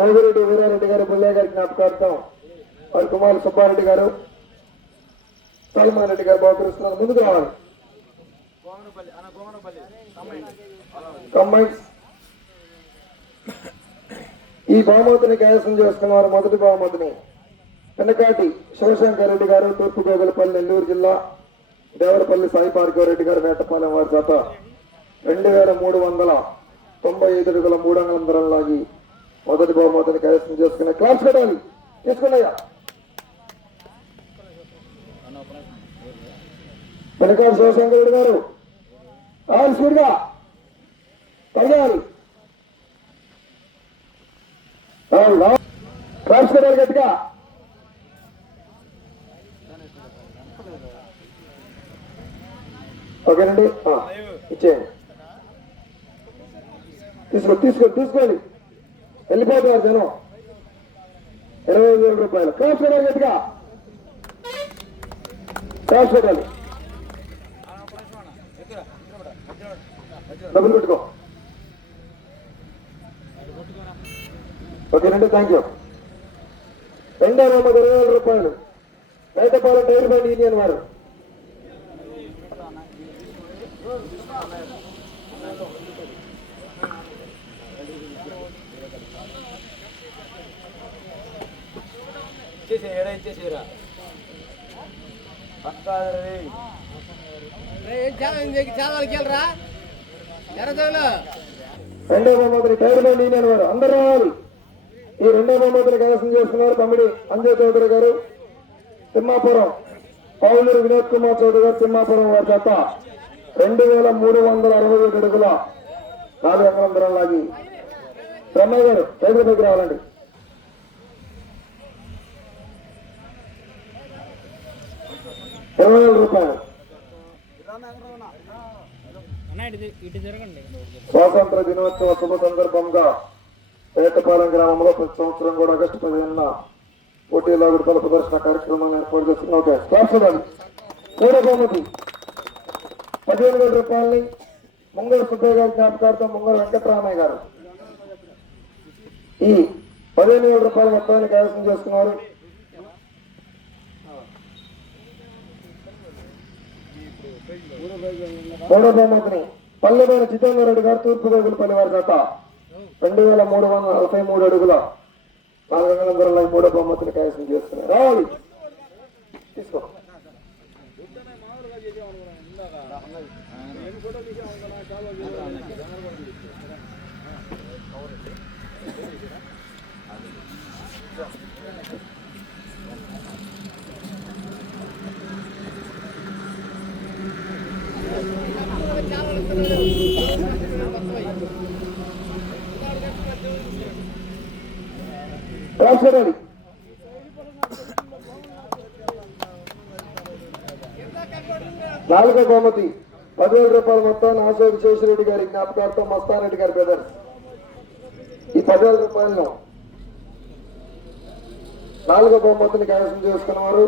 మోగిరెడ్డి వీరారెడ్డి గారు బుల్లయ్య గారి జ్ఞాపకార్థం వారి కుమారు సుబ్బారెడ్డి గారు సల్మాన్ రెడ్డి గారు బహుకరిస్తున్నారు. ముందుకు రావాలి కంబైన్స్ ఈ బహుమతిని కైవసం చేసుకున్న వారు మొదటి బహుమతిని వెనకాటి శివశంకర్ రెడ్డి గారు తూర్పు గోగులపల్లి నెల్లూరు జిల్లా దేవరపల్లి సాయి భార్గవరెడ్డి గారు వేటపాలెం వారి జత. రెండు వేల మూడు వందల తొంభై ఐదు అడుగుల మూడు దూరం లాగి మొదటి బహుమతిని కైవసం చేసుకునే క్లాస్ పెట్టాలి తీసుకున్నాయా వెనకాల శివశంకరుడు గారు రావాలి స్పీడ్గా కళ్యాణ్ క్లాస్ పెట్టాలి గట్టిగా. ఓకేనండి? ఇచ్చేయండి. తీసుకో తీసుకో తీసుకోండి. వెళ్ళిపోతున్నారు జనం. ఇరవై ఐదు వేల రూపాయలు. క్రాస్ పెట్టాలి గట్టిగా. క్రాస్ పెట్టాలి డబ్బులు పెట్టుకో. ఓకేనండి థ్యాంక్ యూ రెండో నమ్మకం ఇరవై వేల రూపాయలు. బయటపాలెం టైర్ బండి యూనియన్ వారు. ఇచ్చేసేయరా ఇచ్చేసేయరా పక్కా రే రెండో బహుమతిని టైర్ బండి యూనియన్ వారు. అందరూ రావాలి. ఈ రెండో బహుమతిని కైవసం చేసుకున్నారు తమ్ముడి అంజయ్ చౌదరి గారు. తిమ్మాపురం. పౌలూరు వినోద్ కుమార్ చౌదరి గారు తిమ్మాపురం వారి చేత రెండు వేల మూడు వందల అరవై ఏడు అడుగుల నాలుగు వందల దూరం లాగి. బ్రహ్మయ్య గారు టైర్ దగ్గర రావాలండి. ఇరవై వేల రూపాయలు స్వాతంత్ర దినోత్సవ శుభ సందర్భంగా పేటపాలెం గ్రామంలో ప్రతి సంవత్సరం కూడా ఆగస్టు పదిహేనున పోటీలో విడతల ప్రదర్శన కార్యక్రమాన్ని ఏర్పాటు చేస్తున్న. స్టాప్ చూడాలి మూడో బహుమతి. పదిహేను వేల రూపాయలని ముంగళ సుబ్బయ్య గారి జ్ఞాపకార్థం ముంగళ వెంకటరామయ్య గారు. ఈ పదిహేను వేల రూపాయల మొత్తాన్ని కైవసం చేసుకున్నారు. మూడో బహుమతిని పల్లెమైన జితేంద్ర రెడ్డి గారు తూర్పు గోగులపల్లి వారి గత రెండు వేల మూడు వందల నలభై మూడు అడుగుల నాలుగు వందల దూరంలో మూడో బహుమతిని కైవసం చేస్తున్నారు రావాలి తీసుకో. నాలుగో బహుమతి. పదివేల రూపాయల మొత్తాన్ని ఆశోక్ శేషరెడ్డి గారి జ్ఞాపకార్థం మస్తారెడ్డి గారి బ్రదర్ ఈ పదివేల రూపాయలను నాలుగో బహుమతిని కైవసం చేసుకున్నవారు.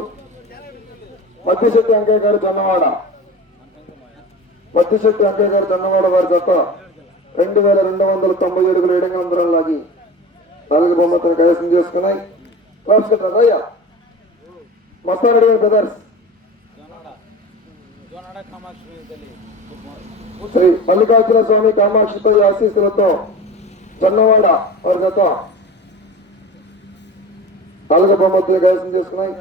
మద్దిశెట్టి అంకయ్య గారు జొన్నవాడ. మద్దిశెట్టి అంకయ్య గారు జొన్నవాడ వారి జత రెండు వేల రెండు వందల తొంభై ఏడుగులు ఏడు లాగి నాలుగు బొమ్మతను కైవసం చేసుకున్నాయి. రాసుకుంటారు మస్తారెడ్డి గారి బ్రదర్స్ శ్రీ మల్లికార్జున స్వామి కామాక్షితో ఆశీస్సులతో చన్నవాడ వారి గత నాలుగు బొమ్మతులు కైవసం చేసుకున్నాయి.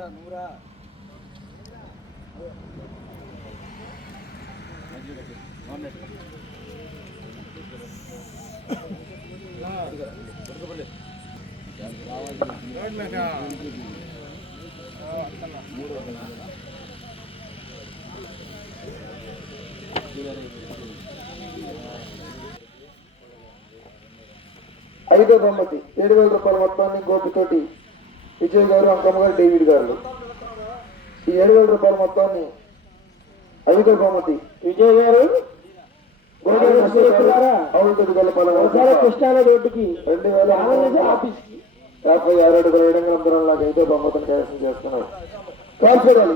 ఐదో బహుమతి ఏడు వేల రూపాయల మొత్తాన్ని గోపితోటి విజయ్ గారు అంకమ్మ గారు డేవిడ్ గారు. ఈ ఏడు వేల రూపాయల మొత్తాన్ని ఐదో బహుమతి విజయ్ గారు కృష్ణాల రోడ్డుకి రెండు వేల ఆఫీస్కి యాభై ఆరు అడుగుల ఏడు వందల దూరం లాగా ఐదో బొమ్మతిని కైవసం చేస్తున్నారు. క్లాస్ చూడాలి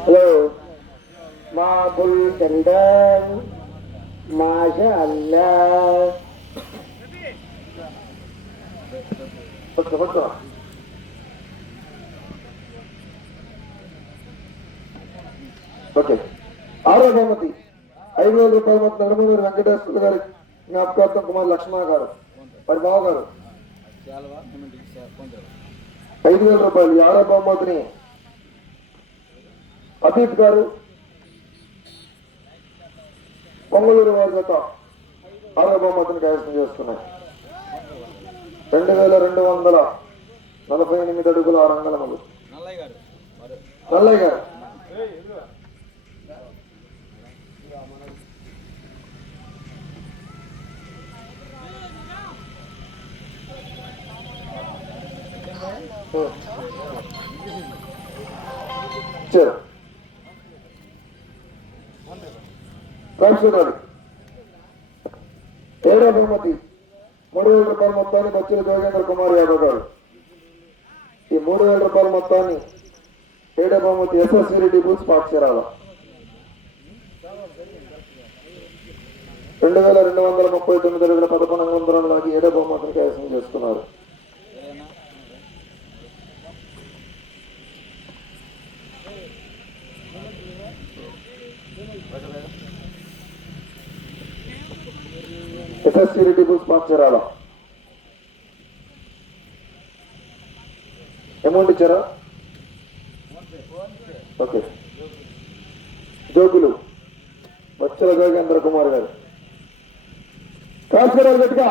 హలో. మాకుల్ చందన్ మాషా అల్లా పట్టు పట్టు ఓకే. ఆరో బహుమతి. ఐదు వేల రూపాయల మొత్తం నడుమూరి వెంకటేశ్వర గారి జ్ఞాపకార్థం కుమార్ లక్ష్మణ గారు. వారి బావ గారు ఐదు వేల రూపాయలు. ఆరో బహుమతిని అతీత్ గారు పొంగళూరు వారి గత ఆరో బహుమతిని కైవసం చేస్తున్నాయి రెండు వేల రెండు వందల నలభై ఎనిమిది అడుగుల ఆరు అంగళములు నల్లయ్య గారు. మరి ఇచ్చారు బహుమతి. మూడు వేల రూపాయల మొత్తాన్ని బచ్చుల జోగేంద్ర కుమార్ యాదవ్ గారు. ఈ మూడు వేల రూపాయల మొత్తాన్ని ఏడా బహుమతి ఎస్ఎస్వి రెడ్డి బుల్స్ పాక్షరాల రెండు వేల రెండు వందల ముప్పై తొమ్మిది అడుగుల పదకొండు వందల నాటి ఏడో బహుమతిని కైవసం చేసుకున్నారు. ఎస్ఎస్సి రెడ్డి బుల్స్ పాక్షరాల అమౌంట్ ఇచ్చారా? ఓకే. జోకులు. వచ్చల జోగేంద్ర కుమార్ గారు కాసుకరాలు గట్టిగా.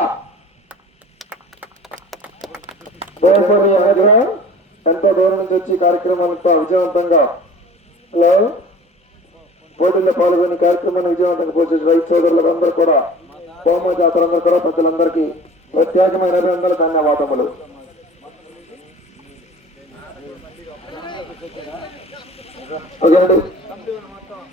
గోపూర్ణి అనగా ఎంతో దూరం నుంచి వచ్చి ఈ కార్యక్రమాలంతా విజయవంతంగా. హలో? పోటీల్లో పాల్గొని కార్యక్రమాన్ని విజయవంతంగా పోషించిన రైతు సోదరులకు అందరూ కూడా హోమ జాతరందరూ కూడా ప్రజలందరికీ ప్రత్యేకమైన అభినందనలు ధన్యవాదములు. ఓకే అండి.